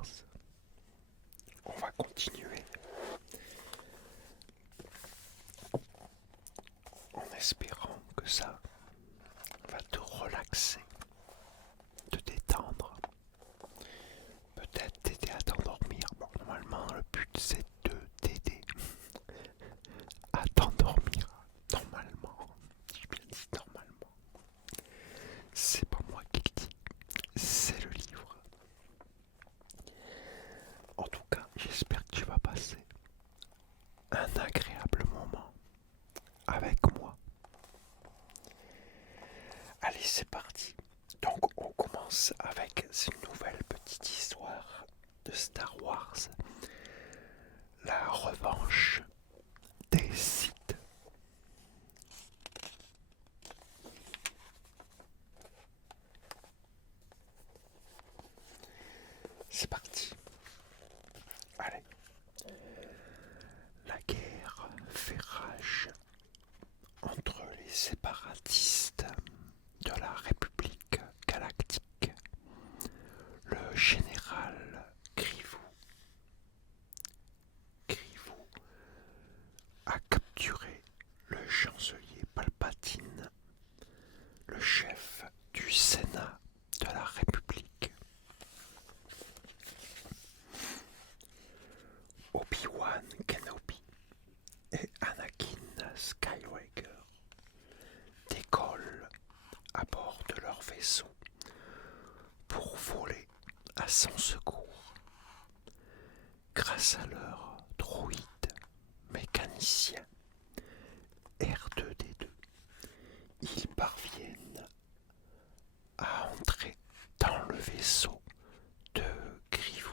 Wars. On va continuer en espérant que ça va te relaxer, te détendre, peut-être t'aider à t'endormir. Bon, normalement, le but c'est de t'aider à t'endormir. Normalement, j'ai bien dit normalement. C'est pas moi qui le dis, c'est le livre. En tout cas, j'espère que tu vas passer un agréable moment avec moi. Allez, c'est parti. Donc, on commence avec une nouvelle petite histoire de Star Wars. La revanche des Sith. C'est parti. Allez. La guerre fait rage entre les séparatistes de la République galactique, le général Grievous a capturé le chancelier Palpatine, le chef du Sénat de la République. Obi-Wan Kenobi et Anakin Skywalker décollent à bord de leur vaisseau pour voler à son secours. Grâce à leur droïde mécanicien R2D2, ils parviennent à entrer dans le vaisseau de Grievous.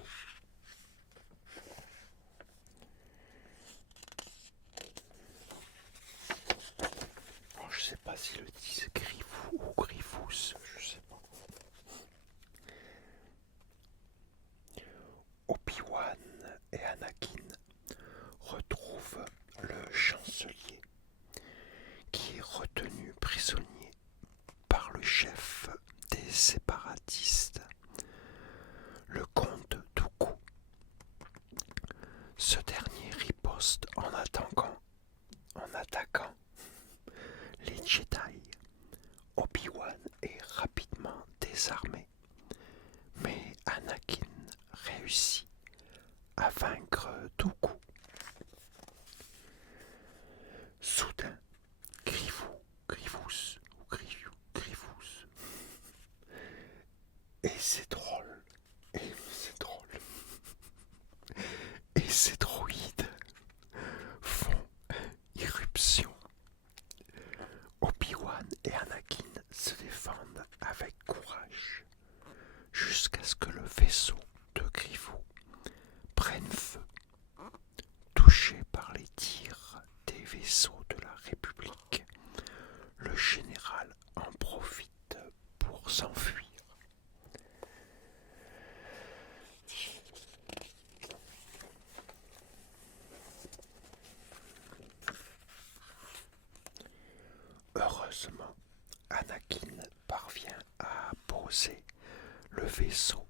Alors, je sais pas s'ils le disent Grievous ou Grievous, je sais pas. Obi-Wan et Anakin retrouvent le chancelier qui est retenu prisonnier par le chef des séparatistes, le comte Dooku. Ce dernier riposte en attaquant les Jedi. Obi-Wan est rapidement désarmé, mais Anakin réussit à vaincre Dooku. Soudain, Grievous, et c'est drôle, et ces droïdes font irruption. Obi-Wan et Anakin se défendent avec courage jusqu'à ce que le vaisseau de Grievous prenne feu. Touché par les tirs des vaisseaux de la République, le général en profite pour s'enfuir. Heureusement, Anakin parvient à poser le vaisseau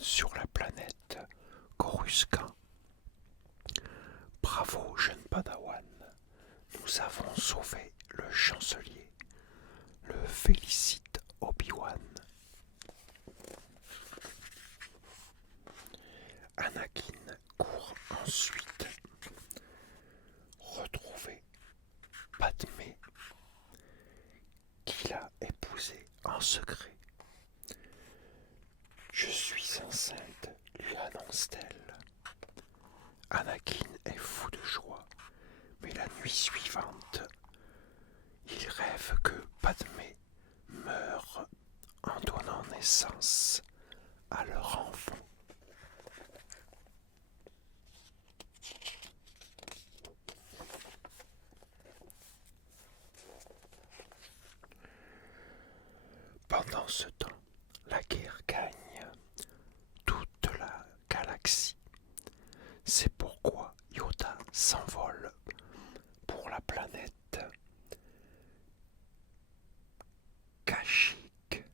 sur la planète Coruscant. Bravo, jeune Padawan, nous avons sauvé le chancelier, le félicite Obi-Wan. Anakin court ensuite retrouver Padmé, qu'il a épousée en secret. Je suis enceinte, lui annonce-t-elle. Anakin est fou de joie, mais la nuit suivante, il rêve que Padmé meurt en donnant naissance à leur enfant. Pendant ce temps, la guerre gagne toute la galaxie. C'est pourquoi Yoda s'envole pour la planète Kashyyyk.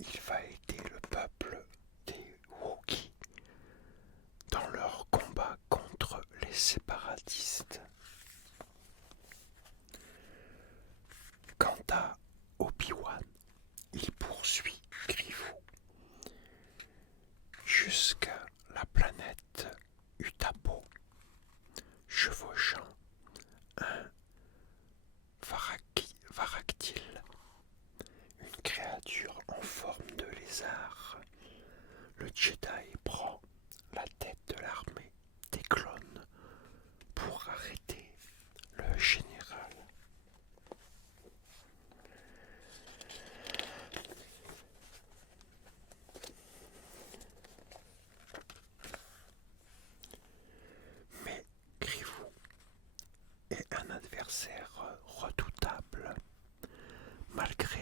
Il va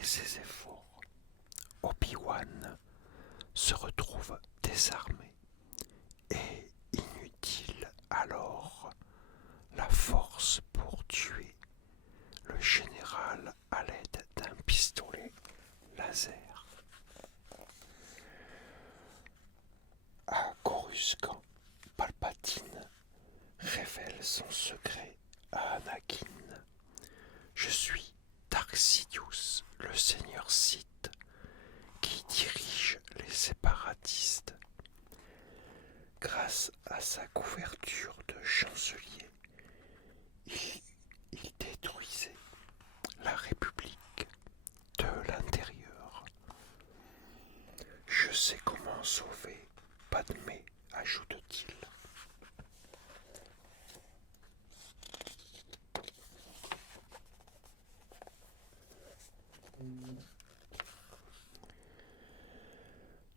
ses efforts, Obi-Wan se retrouve désarmé et inutile alors la force pour tuer le général à l'aide d'un pistolet laser. À Coruscant, Palpatine révèle son secret à Anakin. Je suis Dark Sidious, le seigneur Sith, qui dirige les séparatistes. Grâce à sa couverture de chancelier, il détruisait la République de l'intérieur. Je sais comment sauver Padmé, ajoute-t-il.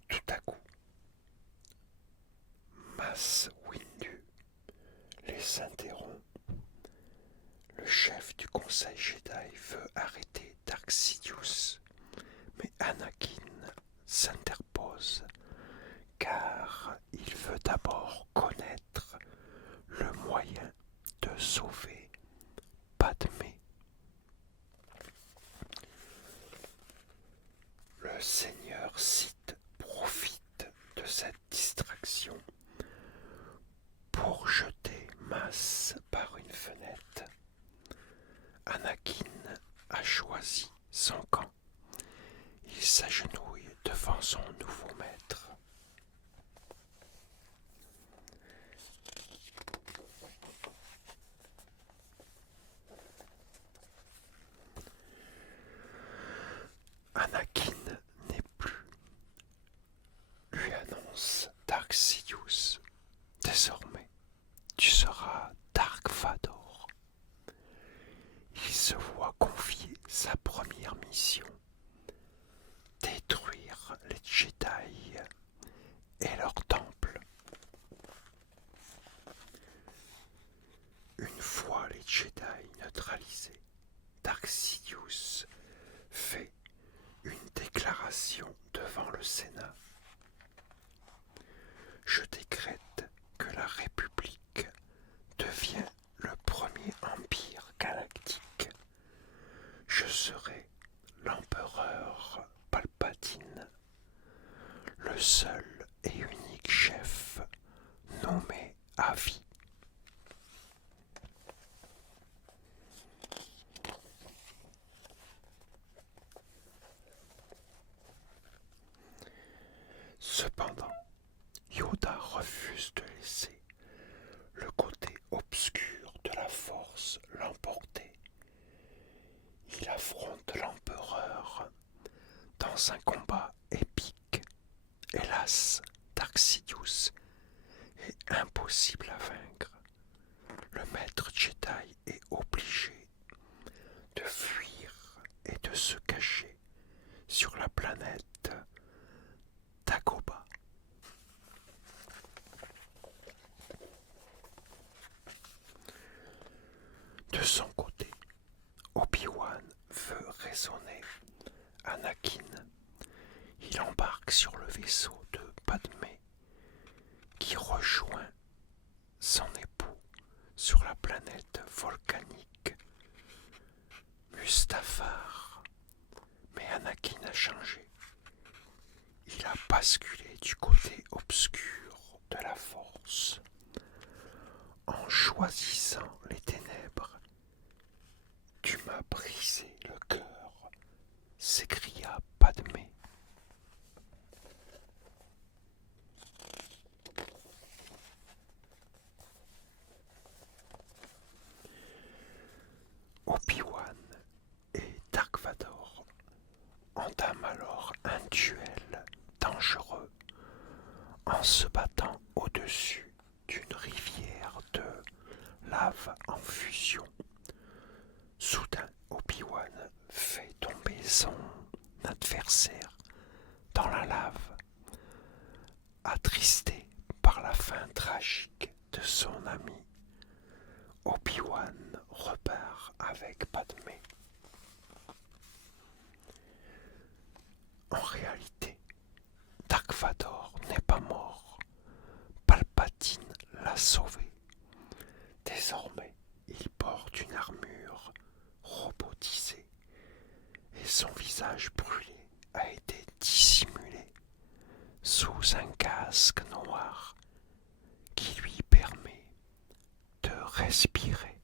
Tout à coup, Mace Windu les interrompt. Le chef du conseil Jedi veut arrêter Dark Sidious, mais Anakin s'interpose car il veut d'abord connaître le moyen de sauver Padmé. Le seigneur Sith profite de cette distraction pour jeter Mace par une fenêtre. Anakin a choisi son camp. Il s'agenouille devant son nouveau maître. Anakin n'est plus, lui annonce Dark Sidious. Désormais, tu seras Dark Vador. Il se voit confier sa première mission, détruire les Jedi et leur temple. Une fois les Jedi neutralisés, Dark Sidious fait une déclaration devant le Sénat. Je décrète que la République devient le premier empire galactique. Je serai l'empereur Palpatine, le seul et unique chef nommé à vie. Cependant, Yoda refuse de laisser le côté obscur de la force l'emporter. Il affronte l'empereur dans un combat épique. Hélas, Dark Sidious est impossible à vaincre. Le maître Jedi est obligé de fuir et de se cacher sur la planète Dagobah. De son côté, Obi-Wan veut raisonner Anakin. Il embarque sur le vaisseau de Padmé qui rejoint son époux sur la planète volcanique Mustafar. Mais Anakin a changé. Il a basculé du côté obscur de la force. En choisissant les ténèbres, tu m'as brisé le cœur, s'écria Padmé. Obi-Wan et Dark Vador entament alors un duel dangereux en se battant au-dessus d'une rivière de lave en fusion. Soudain, Obi-Wan fait tomber son adversaire dans la lave. Attristé par la fin tragique de son ami, Obi-Wan repart avec Padmé. réalité, Dark Vador n'est pas mort. Palpatine l'a sauvé. Désormais, il porte une armure robotisée et son visage brûlé a été dissimulé sous un casque noir qui lui permet de respirer.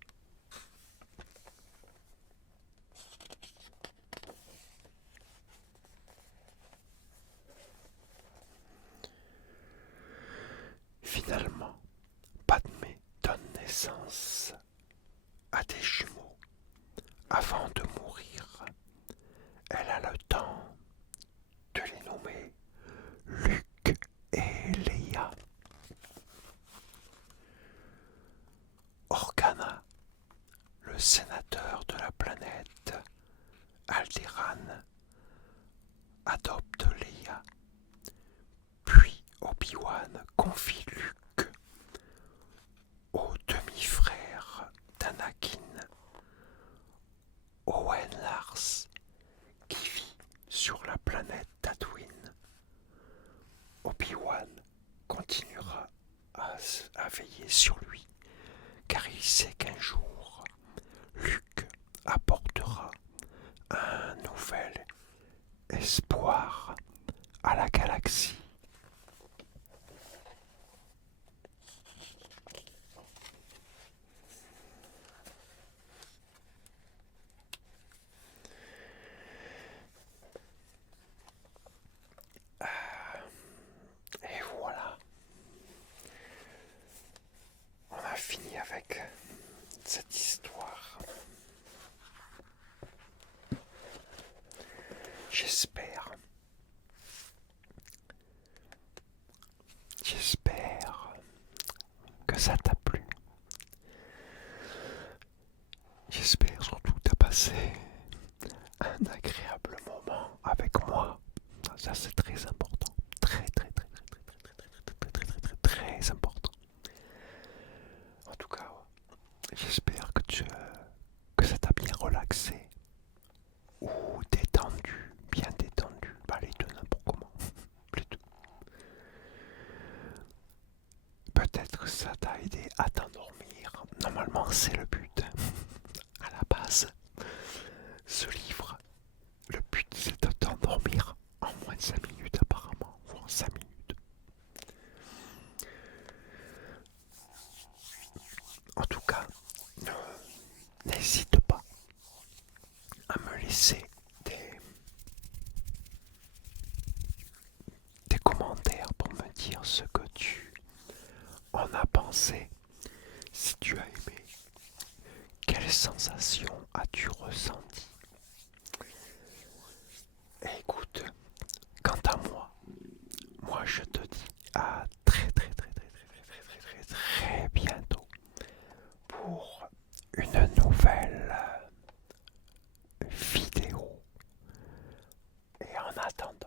Finalement, Padmé donne naissance à des jumeaux. Avant de mourir, elle a le temps de les nommer Luke et Leia. Organa, le sénateur de la planète Alderaan, adopte Leia. Puis Obi-Wan confie Luke au demi-frère d'Anakin, Owen Lars, qui vit sur la planète Tatooine. Obi-Wan continuera à veiller sur lui, car il sait qu'un jour, Luke apportera un nouvel espoir à la galaxie. Et voilà, on a fini avec cette histoire. J'espère que ça t'a plu. J'espère surtout que t'as passé un agréable moment avec moi. Ça c'est très important. Très important. En tout cas, j'espère que ça t'a bien relaxé ou détendu, bien détendu. Les deux, n'importe comment. Les deux. Peut-être que ça t'a aidé à t'endormir. Normalement, c'est le but. À la base, ce livre, le but c'est de t'endormir en moins de 5 minutes apparemment, voire 5 minutes. En tout cas, n'hésite pas à me laisser des commentaires pour me dire ce que tu en as pensé, si tu as aimé, quelles sensations as-tu ressenti. Et écoute, quant à moi je te dis à très bientôt pour une nouvelle vidéo. Et en attendant,